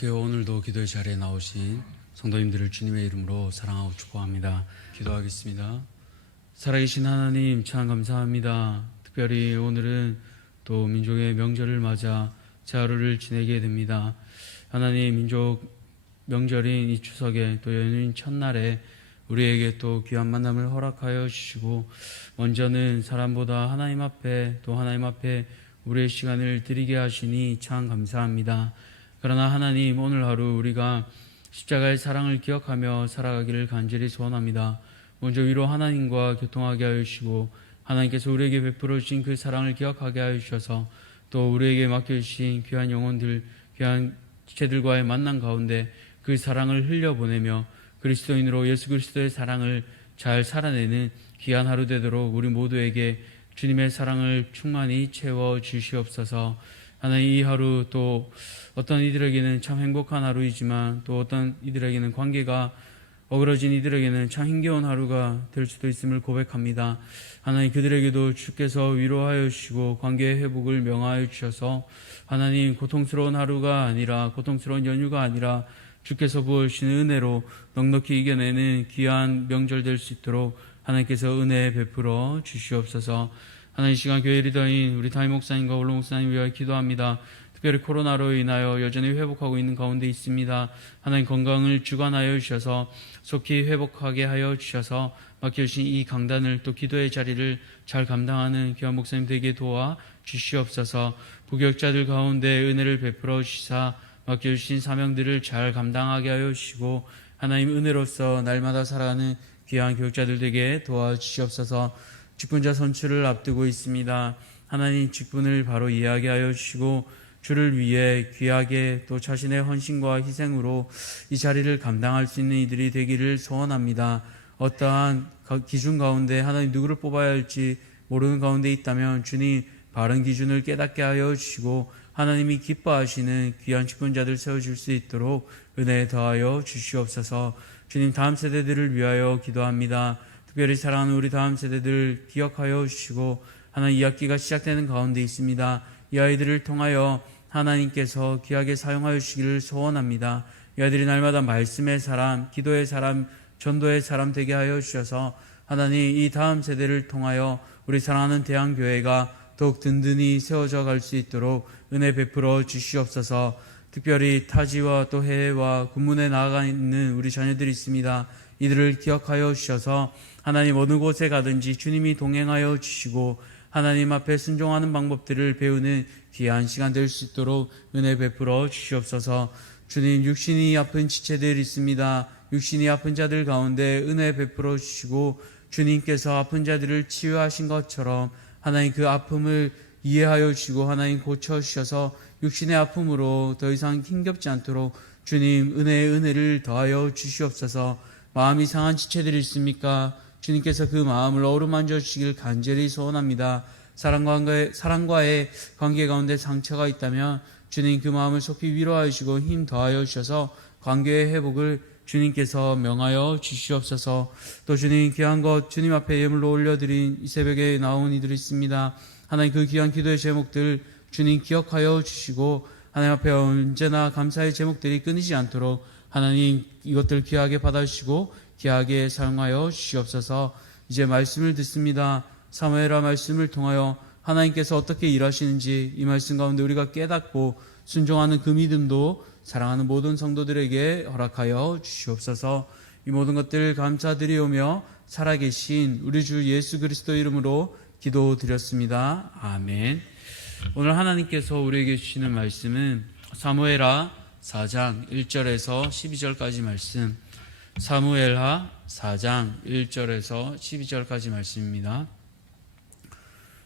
사랑할게요. 오늘도 기도의 자리에 나오신 성도님들을 주님의 이름으로 사랑하고 축복합니다. 기도하겠습니다. 살아계신 하나님 참 감사합니다. 특별히 오늘은 또 민족의 명절을 맞아 제 하루를 지내게 됩니다. 하나님, 민족 명절인 이 추석에 또 연휴인 첫날에 우리에게 또 귀한 만남을 허락하여 주시고, 먼저는 사람보다 하나님 앞에 또 하나님 앞에 우리의 시간을 드리게 하시니 참 감사합니다. 그러나 하나님, 오늘 하루 우리가 십자가의 사랑을 기억하며 살아가기를 간절히 소원합니다. 먼저 위로 하나님과 교통하게 하여 주시고, 하나님께서 우리에게 베풀어 주신 그 사랑을 기억하게 하여 주셔서 또 우리에게 맡겨주신 귀한 영혼들, 귀한 지체들과의 만남 가운데 그 사랑을 흘려보내며 그리스도인으로 예수 그리스도의 사랑을 잘 살아내는 귀한 하루 되도록 우리 모두에게 주님의 사랑을 충만히 채워 주시옵소서. 하나님, 이 하루 또 어떤 이들에게는 참 행복한 하루이지만 또 어떤 이들에게는 관계가 어그러진 이들에게는 참 힘겨운 하루가 될 수도 있음을 고백합니다. 하나님, 그들에게도 주께서 위로하여 주시고 관계의 회복을 명하여 주셔서 하나님, 고통스러운 하루가 아니라, 고통스러운 연휴가 아니라 주께서 부어주시는 은혜로 넉넉히 이겨내는 귀한 명절 될 수 있도록 하나님께서 은혜 베풀어 주시옵소서. 하나님, 이 시간 교회 리더인 우리 담임 목사님과 원로 목사님 위하여 기도합니다. 특별히 코로나로 인하여 여전히 회복하고 있는 가운데 있습니다. 하나님, 건강을 주관하여 주셔서 속히 회복하게 하여 주셔서 맡겨주신 이 강단을 또 기도의 자리를 잘 감당하는 귀한 목사님 되게 도와 주시옵소서. 부교육자들 가운데 은혜를 베풀어 주시사 맡겨주신 사명들을 잘 감당하게 하여 주시고, 하나님 은혜로서 날마다 살아가는 귀한 교육자들 되게 도와주시옵소서. 직분자 선출을 앞두고 있습니다. 하나님, 직분을 바로 이해하게 하여 주시고 주를 위해 귀하게 또 자신의 헌신과 희생으로 이 자리를 감당할 수 있는 이들이 되기를 소원합니다. 어떠한 기준 가운데 하나님 누구를 뽑아야 할지 모르는 가운데 있다면 주님, 바른 기준을 깨닫게 하여 주시고 하나님이 기뻐하시는 귀한 직분자들 세워줄 수 있도록 은혜 더하여 주시옵소서. 주님, 다음 세대들을 위하여 기도합니다. 특별히 사랑하는 우리 다음 세대들 기억하여 주시고, 하나님, 이 학기가 시작되는 가운데 있습니다. 이 아이들을 통하여 하나님께서 귀하게 사용하여 주시기를 소원합니다. 이 아이들이 날마다 말씀의 사람, 기도의 사람, 전도의 사람 되게 하여 주셔서 하나님, 이 다음 세대를 통하여 우리 사랑하는 대한교회가 더욱 든든히 세워져 갈 수 있도록 은혜 베풀어 주시옵소서. 특별히 타지와 또 해외와 군문에 나아가 있는 우리 자녀들이 있습니다. 이들을 기억하여 주셔서 하나님, 어느 곳에 가든지 주님이 동행하여 주시고 하나님 앞에 순종하는 방법들을 배우는 귀한 시간 될 수 있도록 은혜 베풀어 주시옵소서. 주님, 육신이 아픈 지체들이 있습니다. 육신이 아픈 자들 가운데 은혜 베풀어 주시고 주님께서 아픈 자들을 치유하신 것처럼 하나님, 그 아픔을 이해하여 주시고 하나님 고쳐주셔서 육신의 아픔으로 더 이상 힘겹지 않도록 주님 은혜의 은혜를 더하여 주시옵소서. 마음이 상한 지체들이 있습니까? 주님께서 그 마음을 어루만져 주시길 간절히 소원합니다. 사랑과의 관계 가운데 상처가 있다면 주님, 그 마음을 속히 위로하여 주시고 힘 더하여 주셔서 관계의 회복을 주님께서 명하여 주시옵소서. 또 주님, 귀한 것 주님 앞에 예물로 올려드린 이 새벽에 나온 이들이 있습니다. 하나님, 그 귀한 기도의 제목들 주님 기억하여 주시고 하나님 앞에 언제나 감사의 제목들이 끊이지 않도록 하나님, 이것들 귀하게 받아주시고 귀하게 사용하여 주시옵소서. 이제 말씀을 듣습니다. 사무엘하 말씀을 통하여 하나님께서 어떻게 일하시는지 이 말씀 가운데 우리가 깨닫고 순종하는 그 믿음도 사랑하는 모든 성도들에게 허락하여 주시옵소서. 이 모든 것들 감사드리오며 살아계신 우리 주 예수 그리스도 이름으로 기도드렸습니다. 아멘. 오늘 하나님께서 우리에게 주시는 말씀은 사무엘하 4장 1절에서 12절까지 말씀, 사무엘하 4장 1절에서 12절까지 말씀입니다.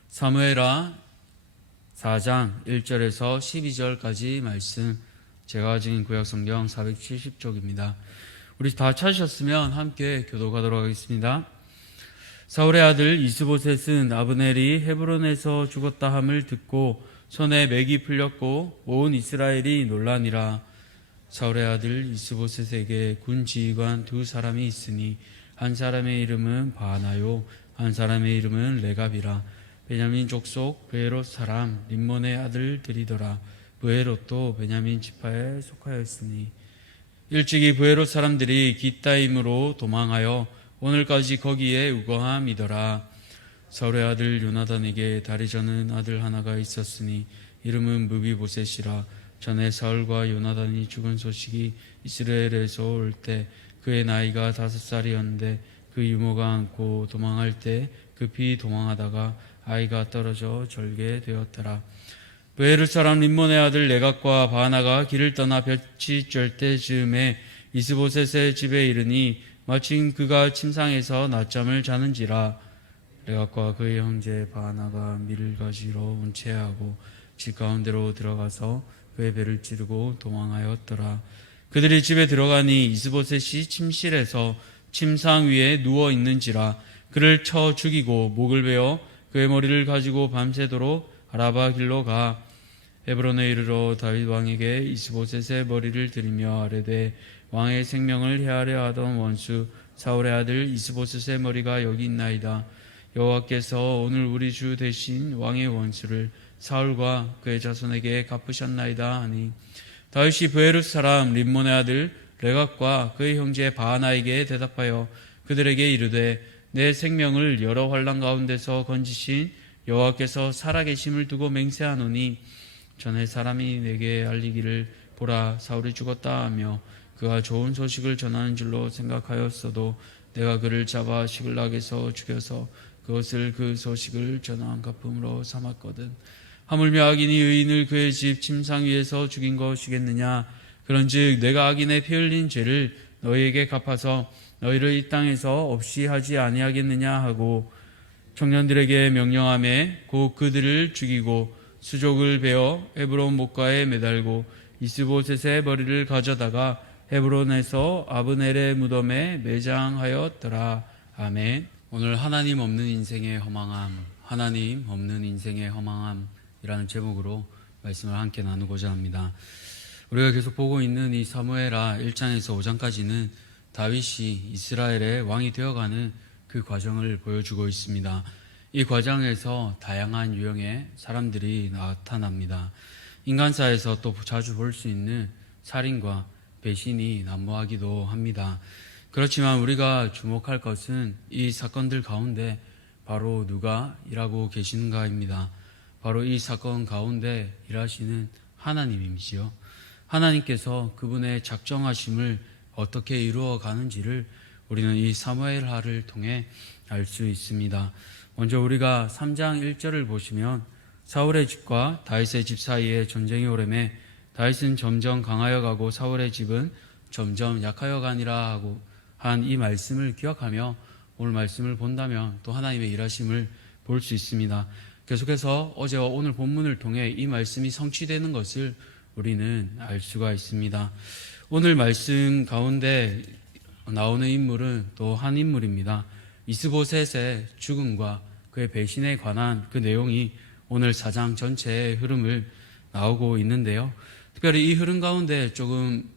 사무엘하 4장 1절에서 12절까지 말씀, 제가 가진 구약성경 470쪽입니다. 우리 다 찾으셨으면 함께 교독하도록 하겠습니다. 사울의 아들 이스보셋은 아브넬이 헤브론에서 죽었다 함을 듣고 손에 맥이 풀렸고 온 이스라엘이 놀라니라. 사울의 아들 이스보셋에게 군 지휘관 두 사람이 있으니 한 사람의 이름은 바나요, 한 사람의 이름은 레갑이라. 베냐민 족속 베에롯 사람 림몬의 아들들이더라. 브에롯도 베냐민 지파에 속하였으니 일찍이 브에롯 사람들이 깃다임으로 도망하여 오늘까지 거기에 우거함이더라. 사울의 아들 요나단에게 다리 저는 아들 하나가 있었으니 이름은 무비보셋이라. 전에 사울과 요나단이 죽은 소식이 이스라엘에서 올 때 그의 나이가 5살이었는데 그 유모가 안고 도망할 때 급히 도망하다가 아이가 떨어져 절게 되었더라. 브에롯 사람 림몬의 아들 레갑과 바나가 길을 떠나 볕이 쬐 때쯤에 이스보셋의 집에 이르니 마침 그가 침상에서 낮잠을 자는지라. 레갑과 그의 형제 바나가 밀을 가지러 운채하고 집 가운데로 들어가서 그의 배를 찌르고 도망하였더라. 그들이 집에 들어가니 이스보셋이 침실에서 침상 위에 누워 있는지라. 그를 쳐 죽이고 목을 베어 그의 머리를 가지고 밤새도록 아라바 길로 가 헤브론에 이르러 다윗 왕에게 이스보셋의 머리를 들이며 아뢰되 왕의 생명을 해하려 하던 원수 사울의 아들 이스보셋의 머리가 여기 있나이다. 여호와께서 오늘 우리 주 대신 왕의 원수를 사울과 그의 자손에게 갚으셨나이다 하니 다윗이 브에롯 사람 림몬의 아들 레갑과 그의 형제 바하나에게 대답하여 그들에게 이르되 내 생명을 여러 환난 가운데서 건지신 여호와께서 살아계심을 두고 맹세하노니 전에 사람이 내게 알리기를 보라 사울이 죽었다 하며 그가 좋은 소식을 전하는 줄로 생각하였어도 내가 그를 잡아 시글락에서 죽여서 그것을 그 소식을 전한 갚음으로 삼았거든. 하물며 악인이 의인을 그의 집 침상 위에서 죽인 것이겠느냐. 그런즉 내가 악인의 피 흘린 죄를 너희에게 갚아서 너희를 이 땅에서 없이 하지 아니하겠느냐 하고 청년들에게 명령하매 곧 그들을 죽이고 수족을 베어 헤브론 목가에 매달고 이스보셋의 머리를 가져다가 헤브론에서 아브넬의 무덤에 매장하였더라. 아멘. 오늘 하나님 없는 인생의 허망함, 하나님 없는 인생의 허망함이라는 제목으로 말씀을 함께 나누고자 합니다. 우리가 계속 보고 있는 이 사무엘하 1장에서 5장까지는 다윗이 이스라엘의 왕이 되어가는 그 과정을 보여주고 있습니다. 이 과정에서 다양한 유형의 사람들이 나타납니다. 인간사에서 또 자주 볼 수 있는 살인과 배신이 난무하기도 합니다. 그렇지만 우리가 주목할 것은 이 사건들 가운데 바로 누가 일하고 계시는가입니다. 바로 이 사건 가운데 일하시는 하나님이시죠. 하나님께서 그분의 작정하심을 어떻게 이루어 가는지를 우리는 이 사무엘하를 통해 알 수 있습니다. 먼저 우리가 3장 1절을 보시면 사울의 집과 다윗의 집 사이에 전쟁이 오래매 다윗은 점점 강하여 가고 사울의 집은 점점 약하여 가니라 하고 한 이 말씀을 기억하며 오늘 말씀을 본다면 또 하나님의 일하심을 볼 수 있습니다. 계속해서 어제와 오늘 본문을 통해 이 말씀이 성취되는 것을 우리는 알 수가 있습니다. 오늘 말씀 가운데 나오는 인물은 또 한 인물입니다. 이스보셋의 죽음과 그의 배신에 관한 그 내용이 오늘 4장 전체의 흐름을 나오고 있는데요. 특별히 이 흐름 가운데 조금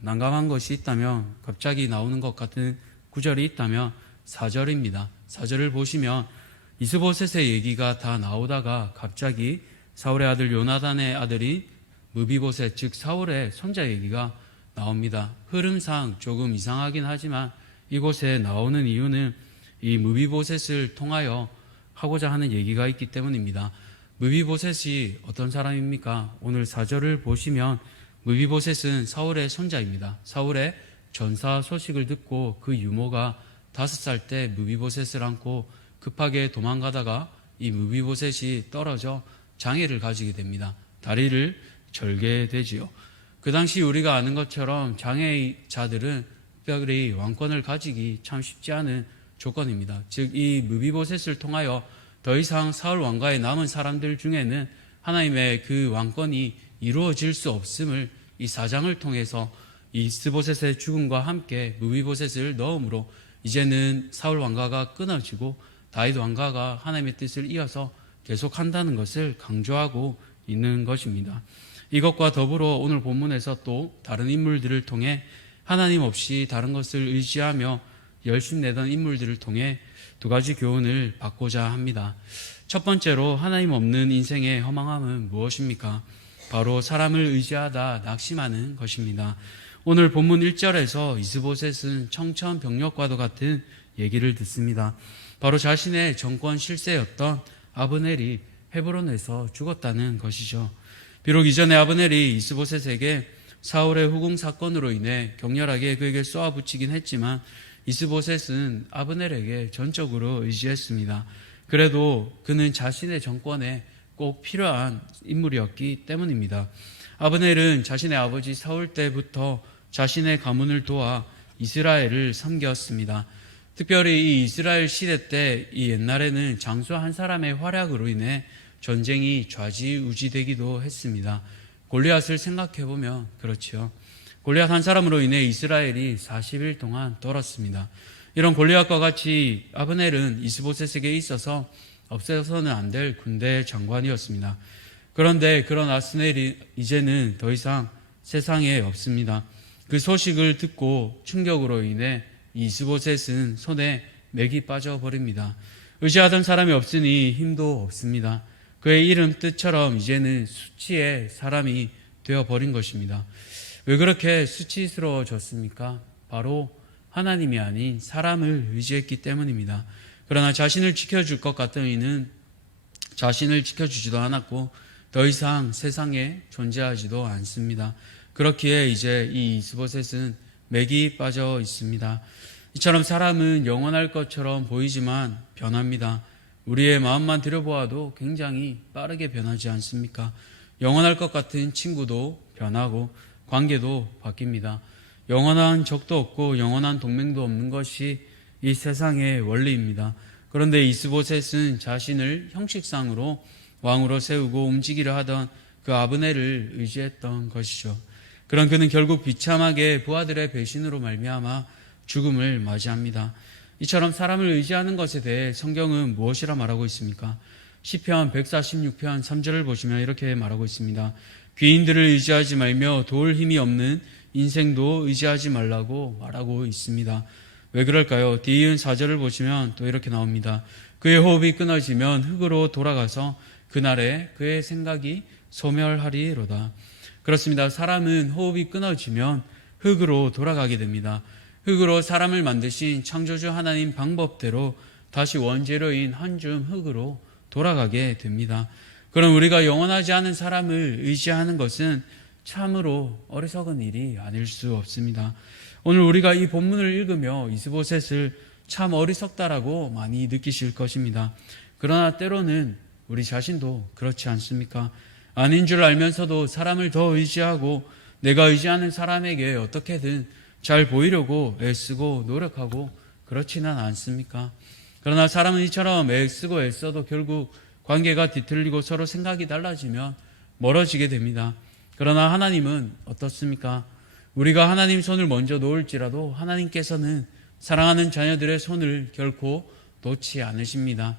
난감한 것이 있다면, 갑자기 나오는 것 같은 구절이 있다면 4절입니다. 4절을 보시면 이스보셋의 얘기가 다 나오다가 갑자기 사울의 아들 요나단의 아들이 무비보셋, 즉 사울의 손자 얘기가 나옵니다. 흐름상 조금 이상하긴 하지만 이곳에 나오는 이유는 이 무비보셋을 통하여 하고자 하는 얘기가 있기 때문입니다. 무비보셋이 어떤 사람입니까? 오늘 4절을 보시면 무비보셋은 사울의 손자입니다. 사울의 전사 소식을 듣고 그 유모가 5살 때 무비보셋을 안고 급하게 도망가다가 이 무비보셋이 떨어져 장애를 가지게 됩니다. 다리를 절게 되지요. 그 당시 우리가 아는 것처럼 장애자들은 특별히 왕권을 가지기 참 쉽지 않은 조건입니다. 즉 이 무비보셋을 통하여 더 이상 사울 왕가에 남은 사람들 중에는 하나님의 그 왕권이 이루어질 수 없음을 이 4장을 통해서 이스보셋의 죽음과 함께 무비보셋을 넣음으로 이제는 사울 왕가가 끊어지고 다윗 왕가가 하나님의 뜻을 이어서 계속한다는 것을 강조하고 있는 것입니다. 이것과 더불어 오늘 본문에서 또 다른 인물들을 통해 하나님 없이 다른 것을 의지하며 열심내던 인물들을 통해 두 가지 교훈을 받고자 합니다. 첫 번째로 하나님 없는 인생의 허망함은 무엇입니까? 바로 사람을 의지하다 낙심하는 것입니다. 오늘 본문 1절에서 이스보셋은 청천벽력과도 같은 얘기를 듣습니다. 바로 자신의 정권 실세였던 아브넬이 헤브론에서 죽었다는 것이죠. 비록 이전에 아브넬이 이스보셋에게 사울의 후궁 사건으로 인해 격렬하게 그에게 쏘아붙이긴 했지만 이스보셋은 아브넬에게 전적으로 의지했습니다. 그래도 그는 자신의 정권에 꼭 필요한 인물이었기 때문입니다. 아브넬은 자신의 아버지 사울 때부터 자신의 가문을 도와 이스라엘을 섬겼습니다. 특별히 이 이스라엘 시대 때 이 옛날에는 장수 한 사람의 활약으로 인해 전쟁이 좌지우지되기도 했습니다. 골리앗을 생각해보면 그렇죠. 골리앗 한 사람으로 인해 이스라엘이 40일 동안 떨었습니다. 이런 골리앗과 같이 아브넬은 이스보셋에게 있어서 없애서는 안 될 군대 장관이었습니다. 그런데 그런 아브넬이 이제는 더 이상 세상에 없습니다. 그 소식을 듣고 충격으로 인해 이스보셋은 손에 맥이 빠져버립니다. 의지하던 사람이 없으니 힘도 없습니다. 그의 이름 뜻처럼 이제는 수치의 사람이 되어버린 것입니다. 왜 그렇게 수치스러워졌습니까? 바로 하나님이 아닌 사람을 의지했기 때문입니다. 그러나 자신을 지켜줄 것 같던 이는 자신을 지켜주지도 않았고 더 이상 세상에 존재하지도 않습니다. 그렇기에 이제 이 이스보셋은 맥이 빠져 있습니다. 이처럼 사람은 영원할 것처럼 보이지만 변합니다. 우리의 마음만 들여보아도 굉장히 빠르게 변하지 않습니까? 영원할 것 같은 친구도 변하고 관계도 바뀝니다. 영원한 적도 없고 영원한 동맹도 없는 것이 이 세상의 원리입니다. 그런데 이스보셋은 자신을 형식상으로 왕으로 세우고 움직이려 하던 그 아브넬을 의지했던 것이죠. 그런 그는 결국 비참하게 부하들의 배신으로 말미암아 죽음을 맞이합니다. 이처럼 사람을 의지하는 것에 대해 성경은 무엇이라 말하고 있습니까? 시편 146편 3절을 보시면 이렇게 말하고 있습니다. 귀인들을 의지하지 말며 도울 힘이 없는 인생도 의지하지 말라고 말하고 있습니다. 왜 그럴까요? 뒤이은 4절을 보시면 또 이렇게 나옵니다. 그의 호흡이 끊어지면 흙으로 돌아가서 그날에 그의 생각이 소멸하리로다. 그렇습니다. 사람은 호흡이 끊어지면 흙으로 돌아가게 됩니다. 흙으로 사람을 만드신 창조주 하나님 방법대로 다시 원재료인 한 줌 흙으로 돌아가게 됩니다. 그럼 우리가 영원하지 않은 사람을 의지하는 것은 참으로 어리석은 일이 아닐 수 없습니다. 오늘 우리가 이 본문을 읽으며 이스보셋을 참 어리석다라고 많이 느끼실 것입니다. 그러나 때로는 우리 자신도 그렇지 않습니까? 아닌 줄 알면서도 사람을 더 의지하고 내가 의지하는 사람에게 어떻게든 잘 보이려고 애쓰고 노력하고 그렇지는 않습니까? 그러나 사람은 이처럼 애쓰고 애써도 결국 관계가 뒤틀리고 서로 생각이 달라지면 멀어지게 됩니다. 그러나 하나님은 어떻습니까? 우리가 하나님 손을 먼저 놓을지라도 하나님께서는 사랑하는 자녀들의 손을 결코 놓지 않으십니다.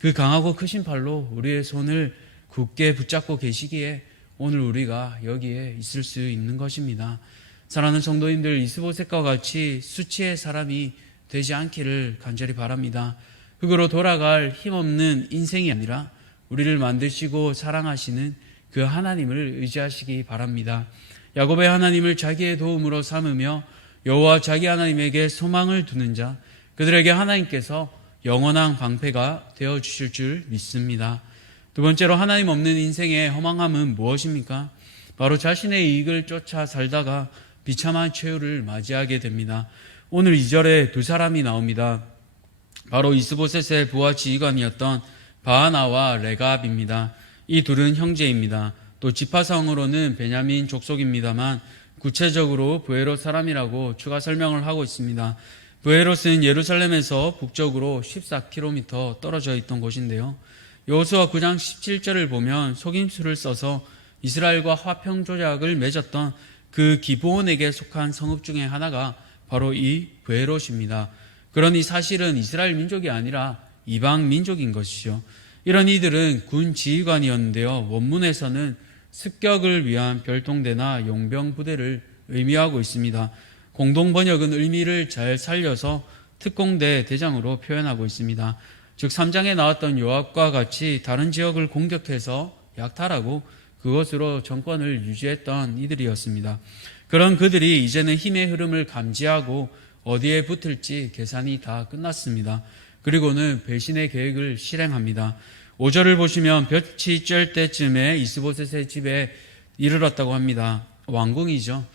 그 강하고 크신 팔로 우리의 손을 굳게 붙잡고 계시기에 오늘 우리가 여기에 있을 수 있는 것입니다. 사랑하는 성도님들, 이스보셋과 같이 수치의 사람이 되지 않기를 간절히 바랍니다. 흙으로 돌아갈 힘없는 인생이 아니라 우리를 만드시고 사랑하시는 그 하나님을 의지하시기 바랍니다. 야곱의 하나님을 자기의 도움으로 삼으며 여호와 자기 하나님에게 소망을 두는 자, 그들에게 하나님께서 영원한 방패가 되어주실 줄 믿습니다. 두 번째로 하나님 없는 인생의 허망함은 무엇입니까? 바로 자신의 이익을 쫓아 살다가 비참한 최후를 맞이하게 됩니다. 오늘 2절에 두 사람이 나옵니다. 바로 이스보셋의 부하 지휘관이었던 바하나와 레갑입니다. 이 둘은 형제입니다. 또 지파성으로는 베냐민 족속입니다만 구체적으로 브에롯 사람이라고 추가 설명을 하고 있습니다. 브에롯은 예루살렘에서 북쪽으로 14km 떨어져 있던 곳인데요. 여호수아 9장 17절을 보면 속임수를 써서 이스라엘과 화평 조약을 맺었던 그 기브온에게 속한 성읍 중에 하나가 바로 이 브에롯입니다. 그러니 사실은 이스라엘 민족이 아니라 이방 민족인 것이죠. 이런 이들은 군 지휘관이었는데요. 원문에서는 습격을 위한 별동대나 용병 부대를 의미하고 있습니다. 공동 번역은 의미를 잘 살려서 특공대 대장으로 표현하고 있습니다. 즉 3장에 나왔던 요압과 같이 다른 지역을 공격해서 약탈하고 그것으로 정권을 유지했던 이들이었습니다. 그런 그들이 이제는 힘의 흐름을 감지하고 어디에 붙을지 계산이 다 끝났습니다. 그리고는 배신의 계획을 실행합니다. 5절을 보시면 볕이 쬐을 때쯤에 이스보셋의 집에 이르렀다고 합니다. 왕궁이죠.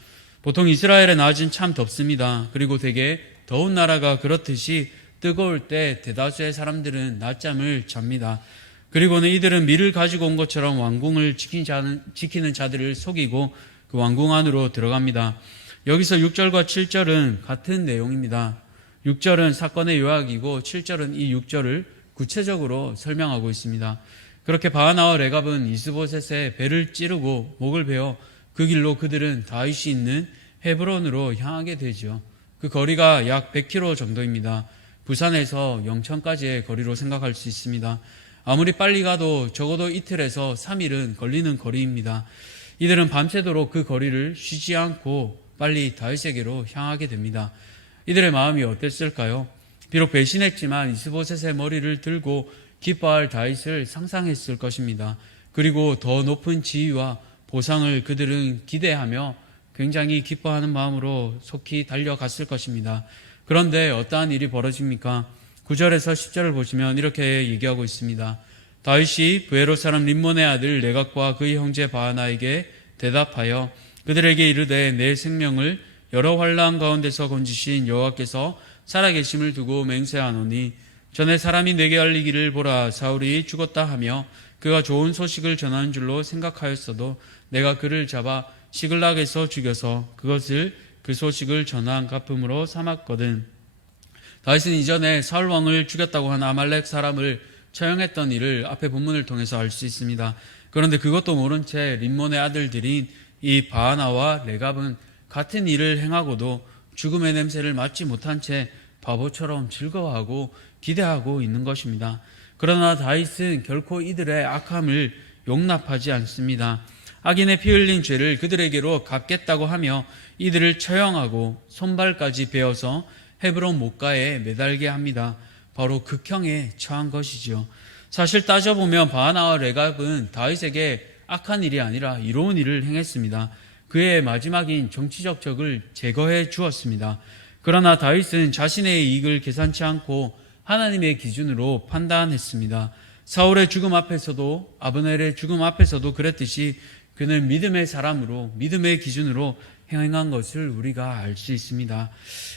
보통 이스라엘의 낮은 참 덥습니다. 그리고 되게 더운 나라가 그렇듯이 뜨거울 때 대다수의 사람들은 낮잠을 잡니다. 그리고는 이들은 밀을 가지고 온 것처럼 왕궁을 지키는 자들을 속이고 그 왕궁 안으로 들어갑니다. 여기서 6절과 7절은 같은 내용입니다. 6절은 사건의 요약이고 7절은 이 6절을 구체적으로 설명하고 있습니다. 그렇게 바하나와 레갑은 이스보셋의 배를 찌르고 목을 베어 그 길로 그들은 다윗이 있는 헤브론으로 향하게 되죠. 그 거리가 약 100km 정도입니다. 부산에서 영천까지의 거리로 생각할 수 있습니다. 아무리 빨리 가도 적어도 이틀에서 3일은 걸리는 거리입니다. 이들은 밤새도록 그 거리를 쉬지 않고 빨리 다윗에게로 향하게 됩니다. 이들의 마음이 어땠을까요? 비록 배신했지만 이스보셋의 머리를 들고 기뻐할 다윗을 상상했을 것입니다. 그리고 더 높은 지위와 보상을 그들은 기대하며 굉장히 기뻐하는 마음으로 속히 달려갔을 것입니다. 그런데 어떠한 일이 벌어집니까? 9절에서 10절을 보시면 이렇게 얘기하고 있습니다. 다윗이 브에롯 사람 림몬의 아들 레갑과 그의 형제 바하나에게 대답하여 그들에게 이르되 내 생명을 여러 환난 가운데서 건지신 여호와께서 살아계심을 두고 맹세하노니 전에 사람이 내게 알리기를 보라 사울이 죽었다 하며 그가 좋은 소식을 전하는 줄로 생각하였어도 내가 그를 잡아 시글락에서 죽여서 그것을 그 소식을 전한 갚음으로 삼았거든. 다윗은 이전에 사울 왕을 죽였다고 한 아말렉 사람을 처형했던 일을 앞에 본문을 통해서 알 수 있습니다. 그런데 그것도 모른 채 림몬의 아들들인 이 바하나와 레갑은 같은 일을 행하고도 죽음의 냄새를 맡지 못한 채 바보처럼 즐거워하고 기대하고 있는 것입니다. 그러나 다윗은 결코 이들의 악함을 용납하지 않습니다. 악인의 피 흘린 죄를 그들에게로 갚겠다고 하며 이들을 처형하고 손발까지 베어서 헤브론 못가에 매달게 합니다. 바로 극형에 처한 것이죠. 사실 따져보면 바하나와 레갑은 다윗에게 악한 일이 아니라 이로운 일을 행했습니다. 그의 마지막인 정치적 적을 제거해 주었습니다. 그러나 다윗은 자신의 이익을 계산치 않고 하나님의 기준으로 판단했습니다. 사울의 죽음 앞에서도 아브넬의 죽음 앞에서도 그랬듯이 그는 믿음의 사람으로 믿음의 기준으로 행한 것을 우리가 알 수 있습니다.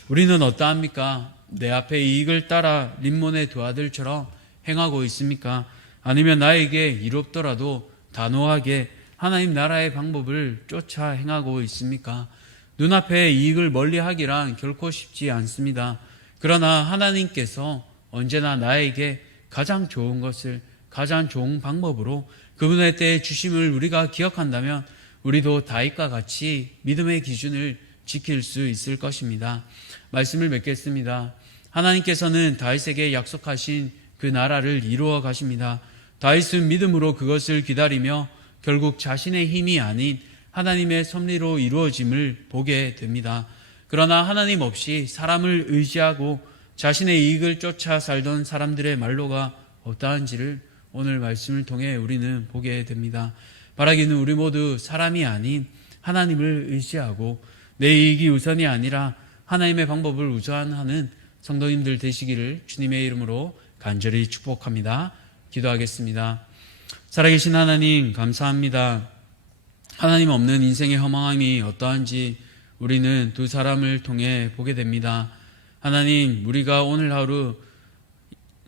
우리는 어떠합니까? 내 앞에 이익을 따라 림몬의 두 아들처럼 행하고 있습니까? 아니면 나에게 이롭더라도 단호하게 하나님 나라의 방법을 쫓아 행하고 있습니까? 눈앞에 이익을 멀리하기란 결코 쉽지 않습니다. 그러나 하나님께서 언제나 나에게 가장 좋은 것을 가장 좋은 방법으로 그분의 때에 주심을 우리가 기억한다면 우리도 다윗과 같이 믿음의 기준을 지킬 수 있을 것입니다. 말씀을 맺겠습니다. 하나님께서는 다윗에게 약속하신 그 나라를 이루어 가십니다. 다윗은 믿음으로 그것을 기다리며 결국 자신의 힘이 아닌 하나님의 섭리로 이루어짐을 보게 됩니다. 그러나 하나님 없이 사람을 의지하고 자신의 이익을 쫓아 살던 사람들의 말로가 어떠한지를 오늘 말씀을 통해 우리는 보게 됩니다. 바라기는 우리 모두 사람이 아닌 하나님을 의지하고 내 이익이 우선이 아니라 하나님의 방법을 우선하는 성도님들 되시기를 주님의 이름으로 간절히 축복합니다. 기도하겠습니다. 살아계신 하나님 감사합니다. 하나님 없는 인생의 허망함이 어떠한지 우리는 두 사람을 통해 보게 됩니다. 하나님, 우리가 오늘 하루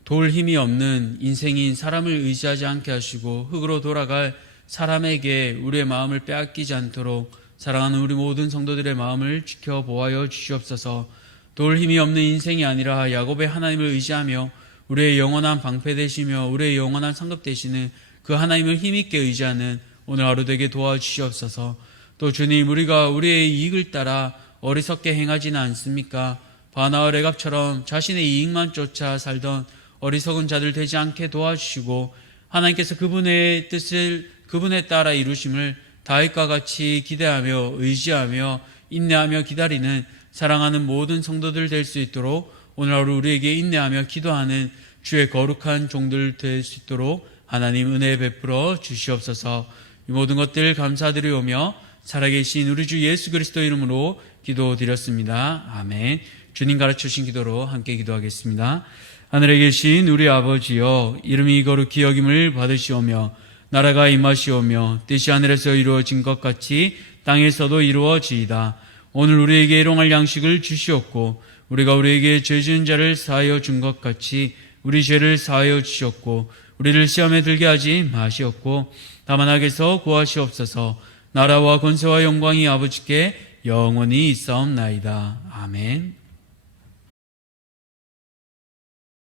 도울 힘이 없는 인생인 사람을 의지하지 않게 하시고 흙으로 돌아갈 사람에게 우리의 마음을 빼앗기지 않도록 사랑하는 우리 모든 성도들의 마음을 지켜보아여 주시옵소서. 도울 힘이 없는 인생이 아니라 야곱의 하나님을 의지하며 우리의 영원한 방패 되시며 우리의 영원한 상급 되시는 그 하나님을 힘있게 의지하는 오늘 하루 되게 도와주시옵소서. 또 주님, 우리가 우리의 이익을 따라 어리석게 행하지는 않습니까? 바하나와 레갑처럼 자신의 이익만 쫓아 살던 어리석은 자들 되지 않게 도와주시고 하나님께서 그분의 뜻을 그분에 따라 이루심을 다윗과 같이 기대하며 의지하며 인내하며 기다리는 사랑하는 모든 성도들 될 수 있도록 오늘 하루 우리에게 인내하며 기도하는 주의 거룩한 종들 될 수 있도록 하나님 은혜 베풀어 주시옵소서. 이 모든 것들 감사드리오며 살아계신 우리 주 예수 그리스도 이름으로 기도드렸습니다. 아멘. 주님 가르쳐주신 기도로 함께 기도하겠습니다. 하늘에 계신 우리 아버지여, 이름이 거룩히 여김을 받으시오며 나라가 임하시오며 뜻이 하늘에서 이루어진 것 같이 땅에서도 이루어지이다. 오늘 우리에게 일용할 양식을 주시옵고 우리가 우리에게 죄 지은 자를 사하여 준 것 같이 우리 죄를 사하여 주셨고 우리를 시험에 들게 하지 마시옵고 다만 악에서 구하시옵소서. 나라와 권세와 영광이 아버지께 영원히 있사옵나이다. 아멘.